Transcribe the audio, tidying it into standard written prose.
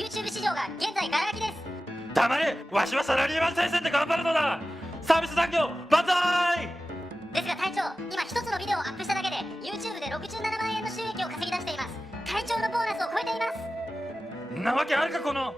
YouTube 市場が現在ガラ空きです。黙れ、わしはサラリーマン先生で頑張るのだ。サービス残業万歳。ですが隊長、今一つのビデオをアップしただけで YouTube で67万円の収益を稼ぎ出しています。隊長のボーナスを超えています。んなわけあるかこの